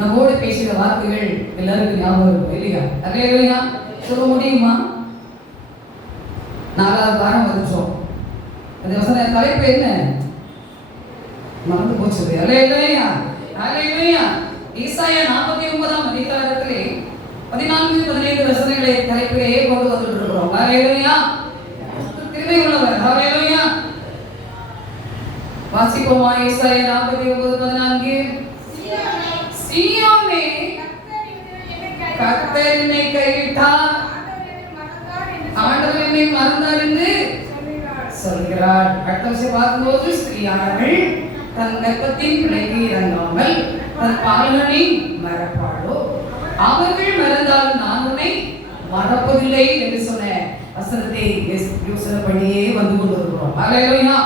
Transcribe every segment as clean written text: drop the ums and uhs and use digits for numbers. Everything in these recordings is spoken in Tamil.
நம்மோடு பேசிய வாக்குகள் எல்லாருக்கும் ஞாபகம் இருக்கும் இல்லையா? அல்லேலூயா சொல்ல முடியுமா? 4வது வாரம் வந்துட்டோம். அந்த வசன தலைப்பு என்ன? மறந்து போச்சு. அல்லேலூயா அல்லேலூயா. ஏசாயா 49ஆம் அதிகாரத்திலே 14-15 வசனங்களை தலைப்பிலே கொண்டு வந்துட்டு இருக்கிறோம். அல்லேலூயா. கிருபை உள்ளவர். அல்லேலூயா. வாசிப்போமா? ஏசாயா 49:14. சீயோனே கர்த்தர் என்னை கைவிட்டார், ஆண்டவர் என்னை மறந்தார் என்று சொல்கிறார். அடுத்த விஷயம் பார்க்கும்போது, ஸ்திரீயானவள் தன் கர்ப்பத்தின் பிள்ளைக்கு இறங்காமல் தன் பாலனை மறப்பாளோ? அவர்கள் மறந்தால் நான் உன்னை மறப்பதில்லை என்று சொன்ன வசனத்தை யோசனை பண்ணியே வந்து கொண்டு வருகிறோம். அல்லேலூயா.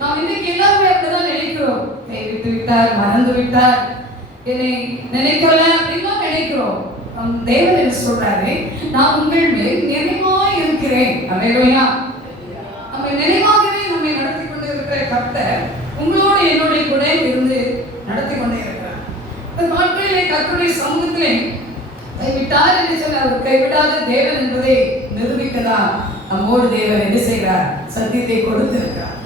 நாம் இன்னைக்கு எல்லாருமே அப்படிதான் நினைக்கிறோம். கைவிட்டு விட்டார், மறந்து விட்டார், என்னை நினைக்கல அப்படின்னு நினைக்கிறோம். தேவன் என்ன சொல்றாரு? நான் உங்கள் மேல் நினைவாய் இருக்கிறேன். அல்லேலூயா. நம்ம நினைவாகவே நம்மை நடத்தி கொண்டு இருக்கிற கர்த்தர் உங்களோட என்னோட கூட இருந்து நடத்தி கொண்டே இருக்கிறார். இந்த நாட்களிலே கர்த்தருடைய சமூகத்திலே கைவிட்டார் என்று சொல்லி அவர் கைவிடாத தேவன் என்பதை நிரூபிக்கதான் நம்மோடு தேவன் என்ன செய்கிறார்? சத்தியத்தை கொடுத்திருக்கிறார்.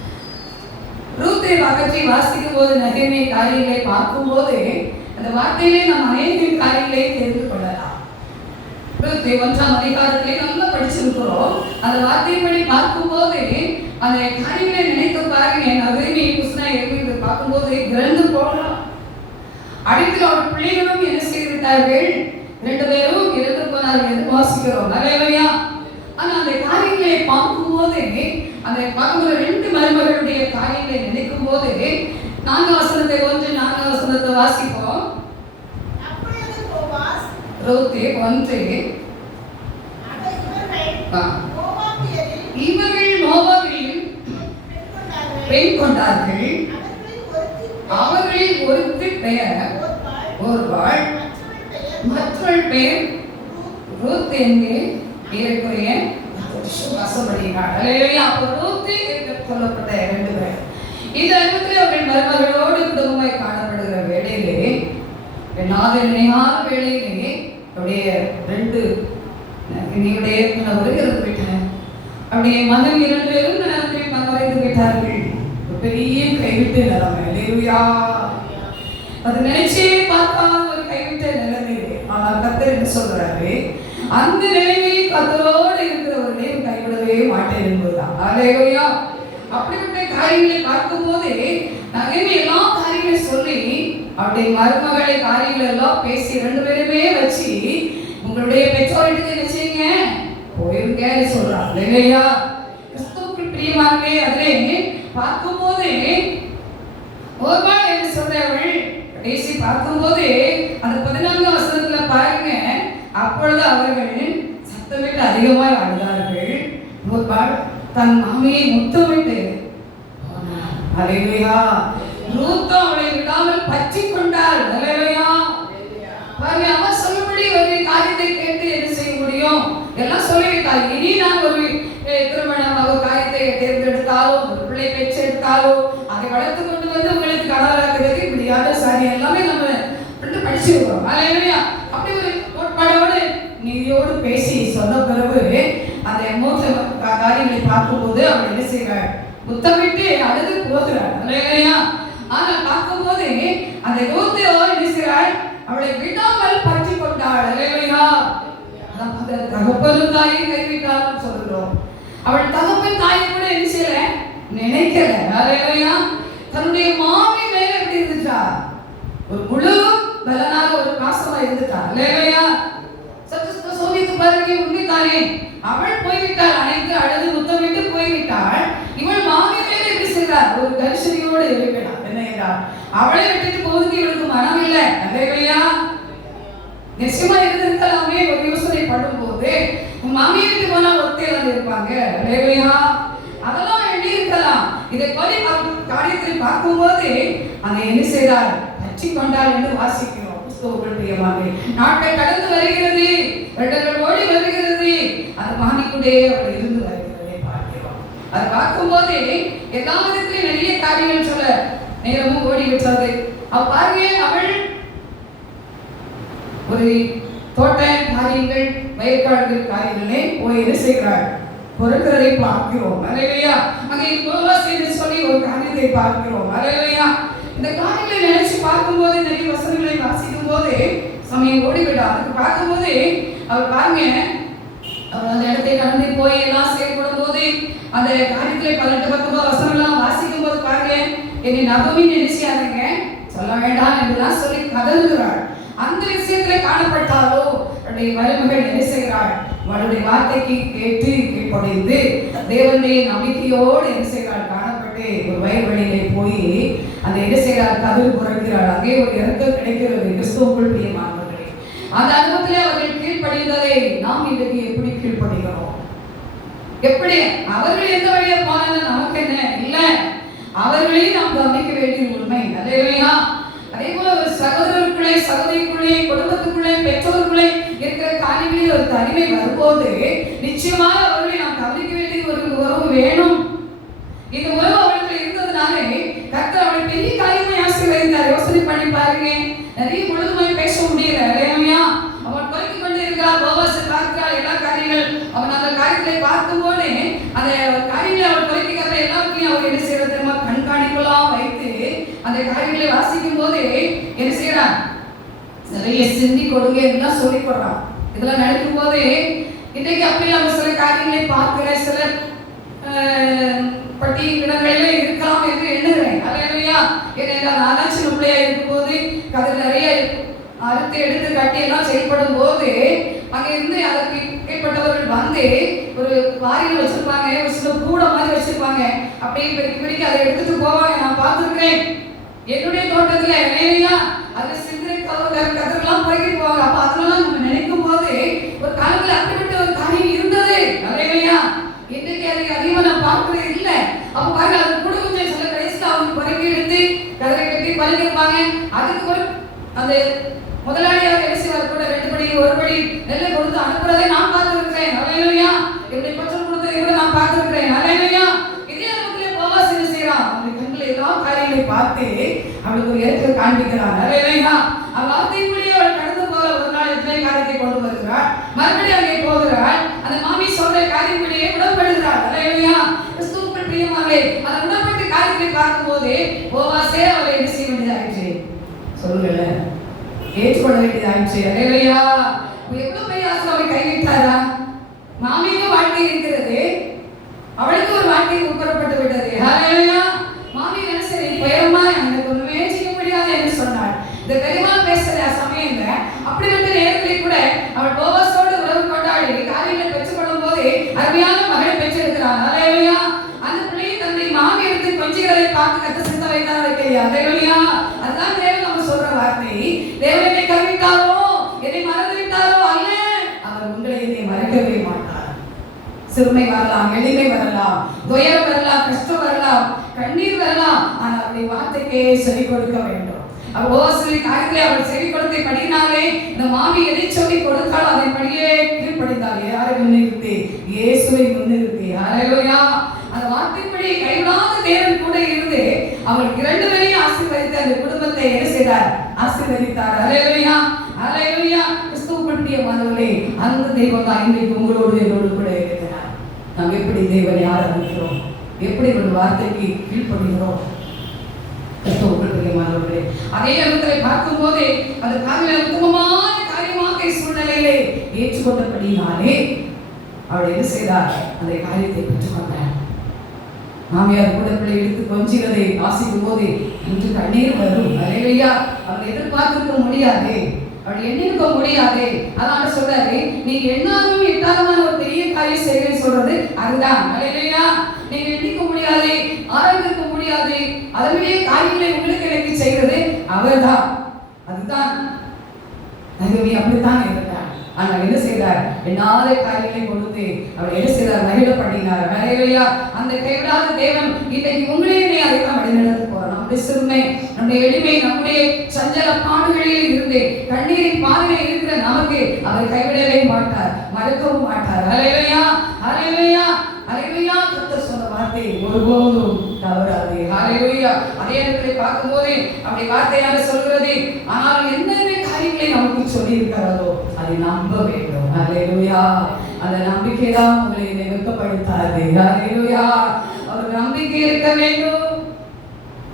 ரூத்தை பற்றி வாசிக்கும் போது நகமே காரியங்களை பார்க்கும் போது அந்த வார்த்தையிலே நாம் அநேக காரியங்களை தெரிந்து கொள்ளலாம். ரூத்தை 1ஆம் அதிகாரத்திலே நல்லா படிச்சிருக்கிறோம். அந்த வார்த்தையின்படி பார்க்கும் போது அந்த காரியங்களை நினைத்து பாருங்க. நகமே புஸ்தகம் பார்க்கும் போது இறந்து போகலாம். அடுத்து அவர் பிள்ளைகளும் என்ன செய்துவிட்டார்கள்? 2 பேரும் இறந்து போனார்கள் என்று வாசிக்கிறோம். அல்லேலூயா. ஆனா அந்த காரியங்களை பார்க்கும் போது அந்த பார்க்குற 2 மருமகளுடைய காரியங்களை நினைக்கும் போது 4 வசனத்தை 4 வசனத்தை வாசிப்போம். ரூத் 1 இவர்கள் மோவாபில் பெண் கொண்டார்கள். அவர்களில் ஒருத்தி பெயர் ஒருவாள், மற்றவள் பெயர் ரூத் என்று ஏறக்குறைய வாசப்படுகிறார். அல்லேலூயா. அப்போ ரூத் என்று சொல்லப்பட்ட 2 பேர் இந்த இடத்துல அவர்கள் மருமகளோடு குடும்பமாய் காணப்படுகிற வேளையிலே, நினைவான வேளையிலே அவருடைய 2 என்னுடைய கணவர் இறந்து விட்டார். அவருடைய மகன் 2 பேரும் மறைந்து விட்டார்கள். பெரிய கைவிட்ட நிலைமை. அல்லேலூயா. அது நினைச்சே பார்க்காம ஒரு கைவிட்ட நிலைமை. ஆனால் கர்த்தர் என்ன சொல்றாரு? அந்த நிலைமையை கர்த்தரோடு இருக்கிறவர்களே கைவிடவே மாட்டேன் என்பதுதான். அல்லேலூயா. அப்படிப்பட்ட காரியங்களை பார்க்கும் போது நகமே எல்லா காரியங்களையும் சொல்லி அவருடைய மருமகளை காரியங்கள் எல்லாம் பேசி 2 பேருமே வச்சு உங்களுடைய பெற்றோருக்கு என்ன செய்யுங்க? போயிருங்க சொல்றாங்க. அல்லேலூயா. கிறிஸ்துவுக்குள் பிரியமானவே அதிலே பார்க்கும் போது ஒருபாள் என்று சொல்றவள் கடைசி பார்க்கும் போது அந்த 14ஆம் வசனத்துல பாருங்க. அப்பொழுது அவர்கள் சத்தமிட்டு அதிகமாய் அழுதார்கள். ஒருபாள் தன் மாமியை முத்தமிட்டு போனார். அல்லேலூயா. ரூத் அவளை விடாமல் பற்றி கொண்டாள். அல்லேலூயா. பாருங்க, அவர் சொல்லும்படி ஒரு காரியத்தை கேட்டு என்ன செய்ய முடியும்? எல்லாம் சொல்லிவிட்டார். இனி நான் ஒரு திருமணம் ஒரு காரியத்தை தேர்ந்தெடுத்தாலோ ஒரு பிள்ளை பெற்றெடுத்தாலோ அதை வளர்த்து கொண்டு வந்து உங்களுக்கு கணவராக்குறதுக்கு முடியாத சாரி எல்லாமே நம்ம படிச்சிருக்கோம். அல்லேலூயா. அப்படி ஒரு கோட்பாடோடு நீதியோடு பேசி சொன்ன பிறகு அந்த மூத்த காரியங்களை பார்க்கும்போது அவள் என்ன செய்வாள்? முத்தமிட்டு அழுது போகிறாள். அல்லேலூயா. ஆனால் பார்க்கும்போது அந்த ரூத்தையோ என்ன செய்கிறாள்? அவளை விடாமல் பற்றி கொண்டாள். அல்லேலூயா. தகப்பனும் தாயை கைவிட்டாலும் சொல்கிறோம். அவள் தகப்பன் தாயை கூட என்ன செய்யல? நினைக்கல. அல்லேலூயா. தன்னுடைய மாமி மேல எப்படி இருந்துச்சா? ஒரு முழு பலனாக ஒரு பாசமா இருந்துட்டா. அல்லேலூயா. சற்று சோதித்து பாருங்க. உண்மைதானே? அவள் போய்விட்டாள். அனைத்து அழுது முத்தமிட்டு போய்விட்டாள். இவள் மாமி மேல எப்படி செய்தார்? ஒரு கரிசனையோடு இருக்கிறாள். என்ன என்றால் அவளை விட்டுட்டு போவதுக்கு இவளுக்கு மனம் இல்லை. அல்லேலூயா. நிச்சயமா இருந்திருக்கலாமே. ஒரு யோசனை பண்ணும்போது உன் மாமியை விட்டு போனா ஒத்தையில இருப்பாங்க. அல்லேலூயா. அதெல்லாம் எப்படி இருக்கலாம்? இதை பற்றி காரியத்தில் பார்க்கும்போது அதை என்ன செய்தார்? பற்றி கொண்டாள் என்று வாசிக்கிறோம். நாட்கள் கடந்து வருகிறது, வருடங்கள் ஓடி வருகிறது. அது மானிக்குண்டே அவள் இருந்து வருகிறதை பார்க்கிறோம். அதை பார்க்கும் போது எல்லா விதத்திலும் நிறைய காரியங்கள் சொல்ல நேரமும் ஓடி விட்டது. பாருங்க, அவள் ஒரு தோட்ட காரியங்கள், வயற்காடுகள் காரியங்களே போய் என்ன செய்கிறாள், பொறுக்கிறதை பார்க்கிறோம். அல்லேலூயா. அங்கே போவாஸ் என்று சொல்லி ஒரு காரியத்தை பார்க்கிறோம். அல்லேலூயா. இந்த காரியங்களை நினைச்சு பார்க்கும்போது, நிறைய வசனங்களை வாசிக்கும் போது சமயம் ஓடிவிடும். அதுக்கு பார்க்கும்போது அவர் பாருங்க, அவர் அந்த இடத்தை கடந்து போய் எல்லாம் செயல்படும் போது அந்த காரியத்திலே 18-19 வசனங்கள்லாம் வாசிக்கும் போது பாருங்க, என்னை நபமின்னு நினைச்சாருங்க சொல்ல வேண்டாம் என்றுதான் சொல்லி கதறுகிறாள். அந்த விஷயத்திலே காணப்பட்டாலோ அவருடைய மருமகள் என்ன செய்கிறாள், அவருடைய வார்த்தைக்கு கேட்டு கீழ்ப்படிந்து தேவனுடைய நம்பிக்கையோடு என்ன செய்கிறாள், காணப்பட்டு ஒரு வயல்வெளியிலே போய் அந்த என்ன செய்கிறாள், கதறு புறக்கிறாள். அங்கே ஒரு இறக்கம் கிடைக்கிறது. கிறிஸ்துவுக்குள் பிரியமானவர்களே, அந்த அனுபவத்திலே அவர்கள் கீழ்ப்படிந்ததை நாம் இன்றைக்கு எப்படி கீழ்ப்படுகிறோம்? எப்படி அவர்கள் எந்த வழியை போனாலும் நமக்கு என்ன இல்லை, அவர்களையும் நாம் கவனிக்க வேண்டிய உண்மை. அல்லேலூயா. அதே போல ஒரு சகோதரருக்குள்ளே, சகோதரிக்குள்ளே, குடும்பத்துக்குள்ளே, பெற்றோருக்குள்ளே இருக்கிற காரியங்களில் ஒரு தனிமை வரும்போது நிச்சயமாக அவர்களை நாம் கவனிக்க வேண்டிய ஒரு உறவு வேணும். இந்த உறவு அவர்களுக்கு இருந்ததுனாலே கர்த்தர் அவளை பெரிய காரியத்தை ஆசீர்வதித்தார். யோசனை பண்ணி பாருங்க, நிறைய முழுதுமாய் பேச முடியல. அல்லேலூயா. அவன் குறைத்து கொண்டு இருக்கிறார், போவாஸ் பார்க்கிறார், எல்லா காரியங்கள் அவன் அந்த காரியத்தை பார்க்கும் போது அந்த காரியங்களை அவள் குறைக்கிறத எல்லாத்தையும் அவர் என்ன செய்யறது தெரியுமா, கண்காணிக்கலாம் வைத்து அந்த காரியங்களை வாசிக்கும் போது என்ன செய்யறான், நிறைய சிந்தி கொடுங்க எல்லாம் சொல்லி கொடுறான். இதெல்லாம் நடக்கும் போது இன்றைக்கு அப்படி நம்ம சில காரியங்களை பார்க்கிற சில பட்டி இடங்களிலே இருக்கலாம் என்று எண்ணுகிறேன். அல்லேலூயா. ஏனென்றால் நான் சின்ன பிள்ளையா இருக்கும்போது கதிர் நிறைய அறுத்து எடுத்து கட்டி எல்லாம் செயல்படும் போது அங்கே இருந்து அதற்கு கீழ்பட்டவர்கள் வந்து ஒரு வாரியில் வச்சிருப்பாங்க, ஒரு சில கூட மாதிரி வச்சிருப்பாங்க, அப்படியே பிடிக்க அதை எடுத்துட்டு போவாங்க. நான் பார்த்துருக்கிறேன் என்னுடைய தோட்டத்துல. இல்லையா, அது சிந்தனை கதிரெல்லாம் பறக்கிட்டு போவாங்க. அப்ப அதெல்லாம் நம்ம நினைக்கும் போது ஒரு காலத்துல அப்படிப்பட்ட ஒரு காரியம் இருந்தது. இல்லையா, இன்னைக்கு அதை அதிகமா நான் பார்க்கறது இல்லை. அப்ப பாருங்க, அது கூட கொஞ்சம் சில கடைசியில் அவங்க பறக்கி எடுத்து கதிரை கட்டி பறக்கிருப்பாங்க. அதுக்கு ஒரு அந்த முதலாளியாக என்ன செய்வார், கூட 2 படி 1 படி நெல்லை கொடுத்து அனுப்புறதை நான் பார்த்திருக்கிறேன். அல்லேலூயா. இப்படி பச்சை கொடுத்ததை கூட நான் பார்த்திருக்கிறேன். அல்லேலூயா. இதே அளவுக்கு போவாஸ் என்ன செய்யறான், அவனுடைய கண்களை எல்லா காரியங்களை பார்த்து அவளுக்கு ஒரு இறக்க காண்பிக்கிறான். அல்லேலூயா. அவள் வார்த்தைக்குள்ளேயே அவள் கடந்து போற ஒரு நாள் எத்தனை காரியத்தை கொண்டு வருகிறாள், மறுபடியும் அங்கே போகிறாள், அந்த மாமி சொல்ற காரியங்களையே உடன்படுகிறாள். அல்லேலூயா. கிறிஸ்துவுக்குள் பிரியமானவர்களே, அந்த உடன்பட்ட காரியத்தை பார்க்கும்போது போவாஸே அவளை என்ன செய்ய வேண்டியதாயிற்று, சொல்லுங்க, ஏற்றுக்கொள்ள வேண்டியதாயிற்று. அல்லேலூயா. எவ்வளவு பெரிய ஆசை கைவிட்டாரா? மாமிக்கு வாழ்க்கை இருக்கிறது, அவளுக்கு ஒரு வாழ்க்கை உட்படப்பட்டு விட்டது. அல்லேலூயா. மாமி என்ன சரி பயமா எனக்கு ஒண்ணுமே செய்ய முடியாது என்று சொன்னாள். இந்த பெரியமா பேசுற சமயங்க அப்படிப்பட்ட நேரத்தில் கூட அவள் போவாஸோடு உறவு கொண்டாடி காரியங்களை பெற்றுக்கொள்ளும் போது அருமையான மகளை பெற்றெடுக்கிறாள். அல்லேலூயா. அந்த பிள்ளையை தன்னுடைய மாமி எடுத்து கொஞ்சிகளை பார்த்து கத்த சிந்த வைத்தார் வைக்கலையா? அல்லேலூயா. அதுதான் தேவன் நம்ம சொல்ற வார்த்தை. தேவனை கைவிட்டாரோ, என்னை மறந்து விட்டாரோ அல்ல, அவர் உங்களை என்னை மறக்கவே மாட்டார். சிறுமை வரலாம், எளிமை வரலாம், துயரம் வரலாம், கஷ்டம் வரலாம், கண்ணீர் வரலாம், ஆனால் அவருடைய வார்த்தைக்கே செவி கொடுக்க வேண்டும். அவள் காரியத்தை அவள் செவி கொடுத்தை படினாலே இந்த மாமி எதை சொல்லி கொடுத்தாலும் அதை படியே கீழ்ப்படிந்தாள். யாரை முன்னிறுத்தி? இயேசுவை முன்னிறுத்தி. அல்லேலூயா. அந்த வார்த்தைப்படி கைவிடாத தேவன் கூட இருந்து அவளுக்கு 2 பேரையும் ஆசீர்வதித்து அந்த குடும்பத்தை என்ன செய்தார், ஆசீர்வதித்தார். அல்லேலூயா. அல்லேலூயா. கிறிஸ்துவுக்குள் பிரியமானவர்களே, அந்த தெய்வம் தான் இன்றைக்கு உங்களோடு என்னோடு கூட இருக்கிறார். நாம் எப்படி தேவனை ஆராதிக்கிறோம், எப்படி ஒரு வார்த்தைக்கு கீழ்ப்படுகிறோம்? கிறிஸ்துவுக்குள் பிரியமானவர்களே, அதே இடத்துல பார்க்கும் போது அந்த காரியங்களை உத்தமமான காரியமாக சூழ்நிலையிலே ஏற்றுக்கொண்டபடினாலே அவள் என்ன செய்தார், அந்த காரியத்தை பெற்றுக்கொண்டார். மாமியார் கூட பிள்ளை எடுத்து கொஞ்சிறதை வாசிக்கும் போது இன்று கண்ணீர் வரும். அல்லேலூயா. அவள் எதிர்பார்த்திருக்க முடியாது, அவள் எண்ணிருக்க முடியாது. அதனால சொல்றாரு, நீங்க எண்ணாலும் எட்டாதமான ஒரு பெரிய காரியம் செய்வேன்னு சொல்றது அதுதான். அல்லேலூயா. நீங்க எண்ணிக்க முடியாது, ஆராய்ந்திருக்க முடியாது, அதனுடைய காரியங்களை உங்களுக்கு எனக்கு செய்வது அவர்தான். அதுதான் நகவி அப்படித்தான் இருந்தார். ஆனால் என்ன செய்தார், எண்ணாத காரியங்களை கொடுத்து அவர் என்ன செய்தார், மகிழ பண்ணினார். அல்லேலூயா. அந்த கைவிடாத தேவன் இன்றைக்கு உங்களையே அதைத்தான் வழிநடத்த போறார். நம்முடைய சிறுமை, நம்முடைய எளிமை, நம்முடைய சஞ்சல பாடுகளில் இருந்து கண்ணீரின் பாதையில் இருக்கிற நமக்கு அவர் கைவிடவே மாட்டார், மறக்கவும் மாட்டார். அல்லேலூயா. அல்லேலூயா. அல்லேலூயா. கர்த்தர் சொன்ன வார்த்தை ஒருபோதும் தவறாது. அல்லேலூயா. அதே இடத்துல பார்க்கும்போது அப்படி வார்த்தையாக சொல்கிறது, ஆனால் என்னென்ன காரியங்களை நமக்கு சொல்லி இருக்கிறாரோ அதை நம்ப வேண்டும். அல்லேலூயா. அந்த நம்பிக்கை தான் உங்களை வெட்கப்படுத்தாது. அல்லேலூயா. அவர் நம்பிக்கை இருக்க வேண்டும்.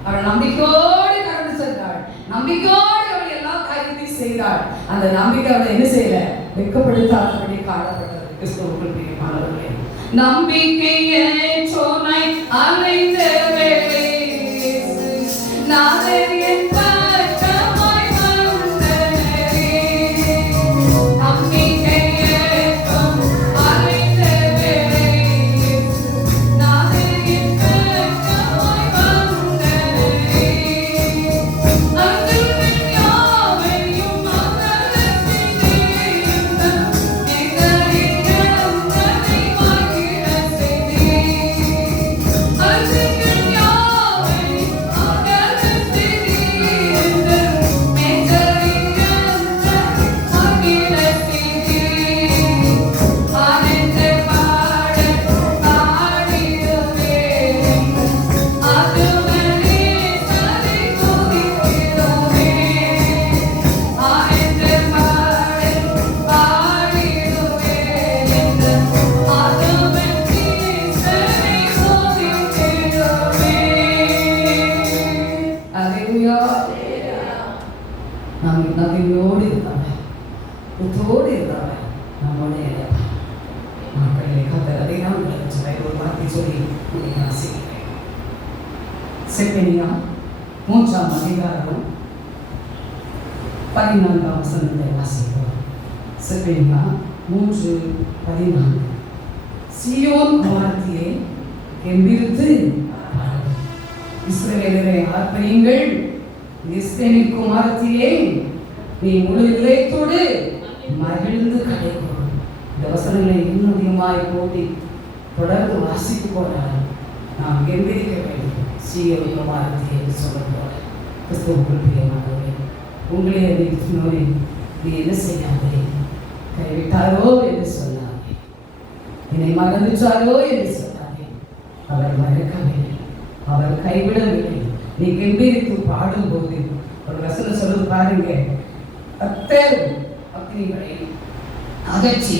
அவள் நம்பிக்கையோடு கடந்து சென்றாள். நம்பிக்கையோடு அவள் எல்லா காரியத்தையும் செய்தாள். அந்த நம்பிக்கை அவளை என்ன செய்யல, வெட்கப்படுத்தாதபடி காணப்பட்டது. கிறிஸ்துவுக்குள் பிரியமானவர்களே, நம்பிக்கையை சொன்னை அலைந்த வேளை நாதர் என் பக்கமாய் வந்தனரே. நம்பிக்கையை அலைந்த வேளை நாதர் என் பக்கமாய் வந்தனரே. அன்றுவன் யாவையும் மகளத்திலே எங்களிடம் தன்னை வாங்கிட செய்தே. அன்றுவன் யாவையும் மகளத்திலே எங்களிடம் தன்னை வாங்கிட செய்தே. ஆனந்த பாடல் பாடிடுவே அதுவனே சரி துதித்திடுவே. ஆனந்த பாடல் பாடிடுவே அதுவனே சரி துதித்திடுவே. அல்லேலூயா. நம்பிக்கையோடு இருந்தவன், புத்தோடு இருந்தவன் நம்முடைய நாட்களிலே கர்த்தர் அதை தான் உங்களுக்கு ஒரு வார்த்தை சொல்லி ஆசைக்கிறேன். செப்பனியா 3ஆம் அதிகாரம் 14ஆம் வசனத்தை வாசிப்போம். செப்பனியா 3:14. சீயோன் குமாரத்தியே கெம்பீரித்து பாடுங்கள். இஸ்ரவேலரே ஆர்ப்பரியுங்கள். எஸ்தேனின் குமாரத்தியே நீ முழு இதயத்தோடு மகிழ்ந்து கடைகொள். இந்த வசனங்களை இன்னும் அதிகமாய் போட்டி தொடர்ந்து வாசித்து போனால் நாம் கெம்பீரிக்க வேண்டும். சீயோன் குமாரத்தியே சொல்ல போல கிறிஸ்துவுக்குள் பிரியமானவர்களே, உங்களே அறிவித்தோரே, நீ என்ன செய்யாதே, கைவிட்டாரோ என்று சொன்னாரே, என்னை மறந்துட்டாரோ என்று சொன்னாரே. அவர் மறக்கவில்லை, அவர் கைவிடவில்லை. நீ கெம்பீரித்து பாடும்போது ஒரு வசனம் சொல்லுது பாருங்க, கர்த்தர் அக்கினிகளை அகற்றி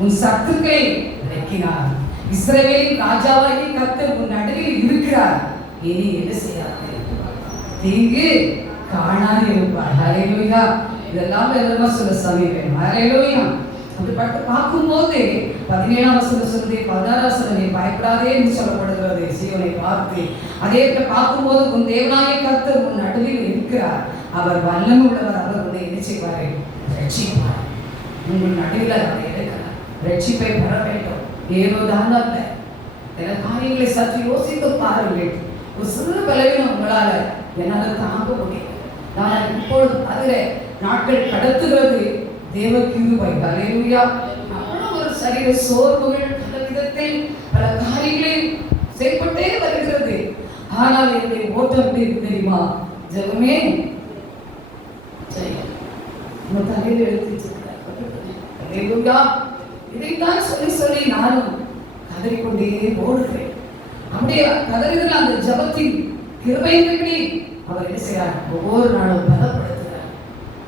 உன் சத்துக்களை விலக்கினார். இஸ்ரவேலின் ராஜாவாகி கர்த்தர் உன் நடுவில் இருக்கிறார். இனி என்ன செய்யாது, தீங்கு காணாது இருப்பார். ஹல்லேலூயா. இதெல்லாம் எல்லாருமா சொல்ல சமயம் வேணும். ஹல்லேலூயா. அப்படி பார்க்கும்போது 17ஆம் வசனம் சொல்லுது, 16ஆம் வசனம் பயப்படாதே என்று சொல்லப்படுகிறது. சீயோனை பார்த்து அதே பார்க்கும்போது உன் தேவனாகிய கர்த்தர் உன் நடுவில் இருக்கிறார். அவர் வல்லமை உள்ளவர். அவர் உன்னை என்ன செய்வார், ரட்சிப்பார். உங்கள் நடுவில் அவர் இருக்கிறார். ரட்சிப்பை பெற வேண்டும். ஏதோ தான் அல்ல. சில காரியங்களை சற்று யோசித்து பாருங்கள். ஒரு சிறு பலவீனம் உங்களால் என்னால் தாங்க முடியும். நான் இப்பொழுது அதில் நாட்கள் கடத்துகிறது தேவ கிருபை. ஹல்லேலூயா. அவ்வளவு ஒரு சரீர சோர்வுகள் பல விதத்தில் பல காரியங்களை செயல்பட்டே வருகிறது. ஆனால் என்னுடைய ஓட்டம் எப்படி இருக்கு தெரியுமா? ஜெபமே நம்ம தலையில் எடுத்து இதைத்தான் சொல்லி சொல்லி நானும் கதறிக்கொண்டே ஓடுகிறேன். அப்படியே கதறுகிற அந்த ஜபத்தின் கிருபையின்படி அவர் என்ன செய்கிறார், ஒவ்வொரு நாளும் பலப்படுத்துகிறார்.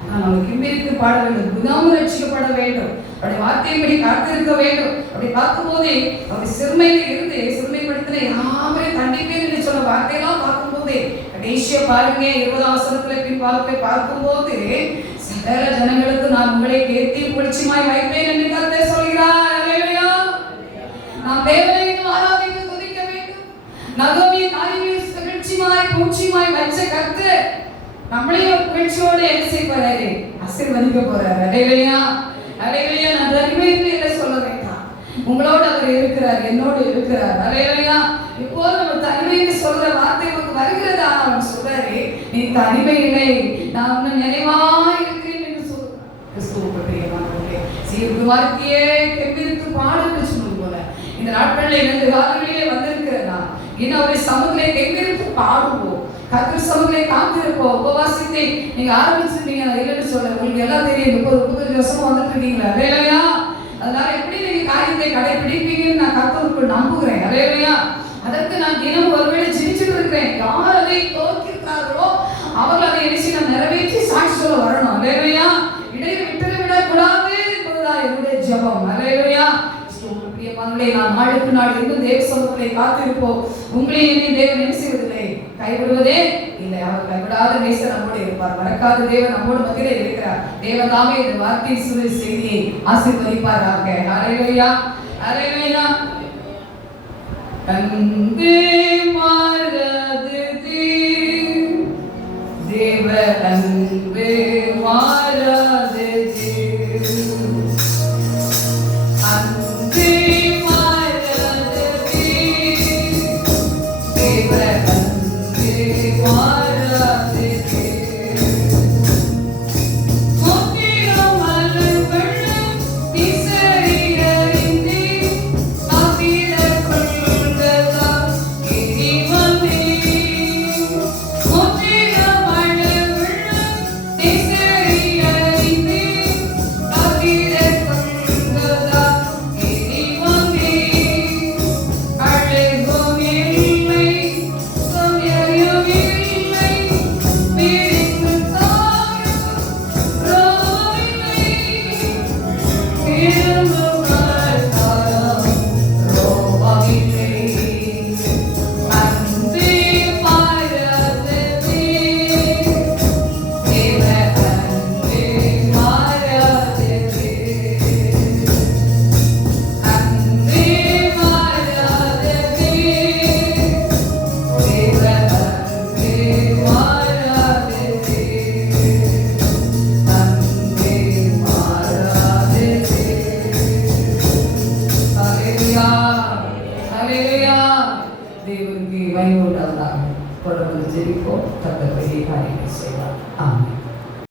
ஆனால் நம்ம கிம்பீரித்து பாட வேண்டும், குணமும் ரட்சிக்கப்பட வேண்டும், அப்படி வார்த்தையின்படி காத்திருக்க வேண்டும். அப்படி பார்க்கும்போதே அவர் சிறுமையில இருந்து சிறுமைப்படுத்தின யாரையும் தண்டிப்பேன் என்று சொன்ன வார்த்தையெல்லாம் பார்க்கும்போதே கடைசியா பாருங்க 20ஆம் வசனத்துல பின் பார்க்கும்போது சகல ஜனங்களுக்கு நான் உங்களை கேத்தி புகழ்ச்சியாய் வைப்பேன் என்று கர்த்தர் சொல்கிறார். அல்லேலூயா. நாம் தேவனை ஆராதித்து துதிக்க வேண்டும். நகோமி காரியங்களை புகழ்ச்சியாய் பூச்சியாய் வச்ச கர்த்தர் நம்மளையும் புகழ்ச்சியோடு என்ன செய்ய போறாரு, ஆசீர்வதிக்க போறாரு. அல்லேலூயா. அல்லேலூயா. நான் தனிமையிலே என்ன சொல்ல வேண்டாம், உங்களோடு அவர் இருக்கிறார், என்னோடு இருக்கிறார். அல்லேலூயா. இப்போ நம்ம தனிமைன்னு சொல்ற வார்த்தை நமக்கு வருகிறதா? அவர் சொல்றாரு, நீ தனிமை இல்லை, நான் உன்னை நினைவாய் இருக்கிறேன் என்று சொல்றார். கிறிஸ்துவுக்குள் பிரியமானவர்களே, சீர்கு வார்த்தையே கெம்பீரித்து பாடுன்னு சொன்னது போல இந்த நாட்களில் 2 காலங்களிலே வந்திருக்கிறதா, இன்னும் அவரை சமூகத்திலே கெம்பீரித்து பாடுவோம், கர்த்தர் சமூகத்திலே காத்திருப்போம். உபவாசத்தை நீங்க ஆரம்பிச்சிருந்தீங்க, நான் இல்லைன்னு சொல்ல உங்களுக்கு எல்லாம் தெரியும். இப்போ 35 வருஷமா வந்துட்டு இருக்கீங்களா? அல்லேலூயா. அதனால எப்படி நீங்க காரியத்தை கடைபிடிப்பீங்கன்னு நான் கர்த்தருக்குள் நம்புகிறேன். அல்லேலூயா. அதற்கு நான் தினம் ஒருவேளை ஜெபிச்சுட்டு இருக்கிறேன். யார் அதை தோற்கிறார்களோ அவர்கள் அதை என்ன நிறைவேற்றி சாட்சி சொல்ல வரணும். அல்லேலூயா. இடை வாழ்க்கை நாம் நாளுக்கு நாள் இன்னும் தேவ சமூகத்தை காத்திருப்போம். உங்களையும் என்னையும் தேவன் என்ன செய்வதில்லை, கைவிடுவதே இல்லை. அவர் கைவிடாத நேசர் நம்மோடு இருப்பார். மறக்காத தேவன் நம்மோடு மத்தியிலே இருக்கிறார். தேவன் தாமே இந்த வார்த்தை செய்தியை ஆசீர்வதிப்பாராக. ஹல்லேலூயா, ஹல்லேலூயா. அன்பே மாறாதது, தேவ அன்பே மாறாதது. அன்பே மாறாதது, தேவ அன்பே மாறாதது. முத்திரம் மலர் வெள்ளம் திசையறிந்து காத்திடக் கொள்ளுதலா இறைவனே. முத்திரம் மலர் வெள்ளம் திசையறிந்து காத்திடக் கொள்ளுதலா இறைவனே. அழகும் இல்லை, சௌந்தர்யம் இல்லை, பிரிந்து தாயும் ரோமில்லை. இரும்பும் காலம் ரோமில்லை. அன்பே மாறாதது, தேவ அன்பே மாறாதது. அன்பே மாறாதது, தேவ அன்பே மாறாதது. அன்பே மாறாதது. ஹல்லேலூயா, ஹல்லேலூயா. தேவனுக்கு மகிமை உண்டாவதாக. தொடர்ந்து ஜெபிப்போம். கர்த்தர் பெரிய காரியங்களை செய்வார். ஆமென்.